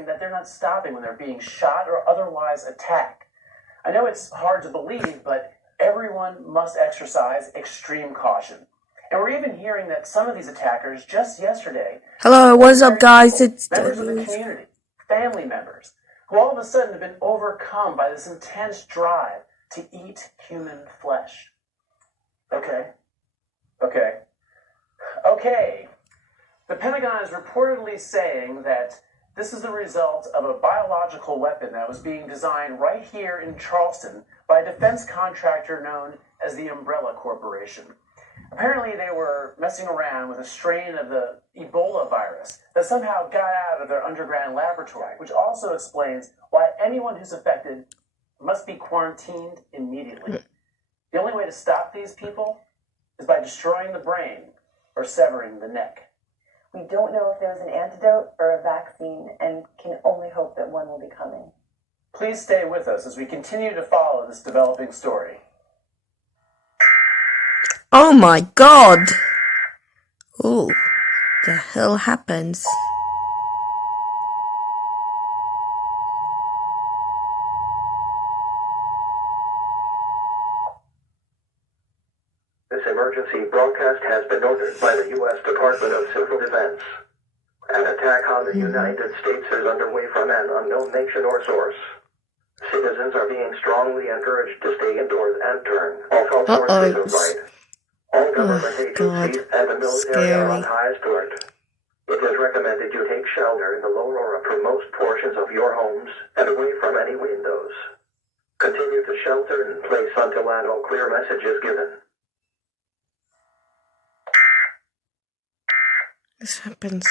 hearing that they're not stopping when they're being shot or otherwise attacked. I know it's hard to believe, but everyone must exercise extreme caution. And we're even hearing that some of these attackers just yesterday... Hello, what's up, guys? It's members of the community, family members, who all of a sudden have been overcome by this intense drive to eat human flesh. Okay. The Pentagon is reportedly saying that this is the result of a biological weapon that was being designed right here in Charleston by a defense contractor known as the Umbrella Corporation. Apparently they were messing around with a strain of the Ebola virus that somehow got out of their underground laboratory, which also explains why anyone who's affected must be quarantined immediately. The only way to stop these people is by destroying the brain or severing the neck. We don't know if there's an antidote or a vaccine and can only hope that one will be coming. Please stay with us as we continue to follow this developing story. Oh my god! Oh, the hell happens? This emergency broadcast has been ordered by the U.S. Department of Civil Defense. An attack on the United States is underway from an unknown nation or source. Citizens are being strongly encouraged to stay indoors and turn off all sources of light. All government agencies and the military are on high alert. It is recommended you take shelter in the lower or uppermost portions of your homes and away from any windows. Continue to shelter in place until an all-clear message is given. This happens.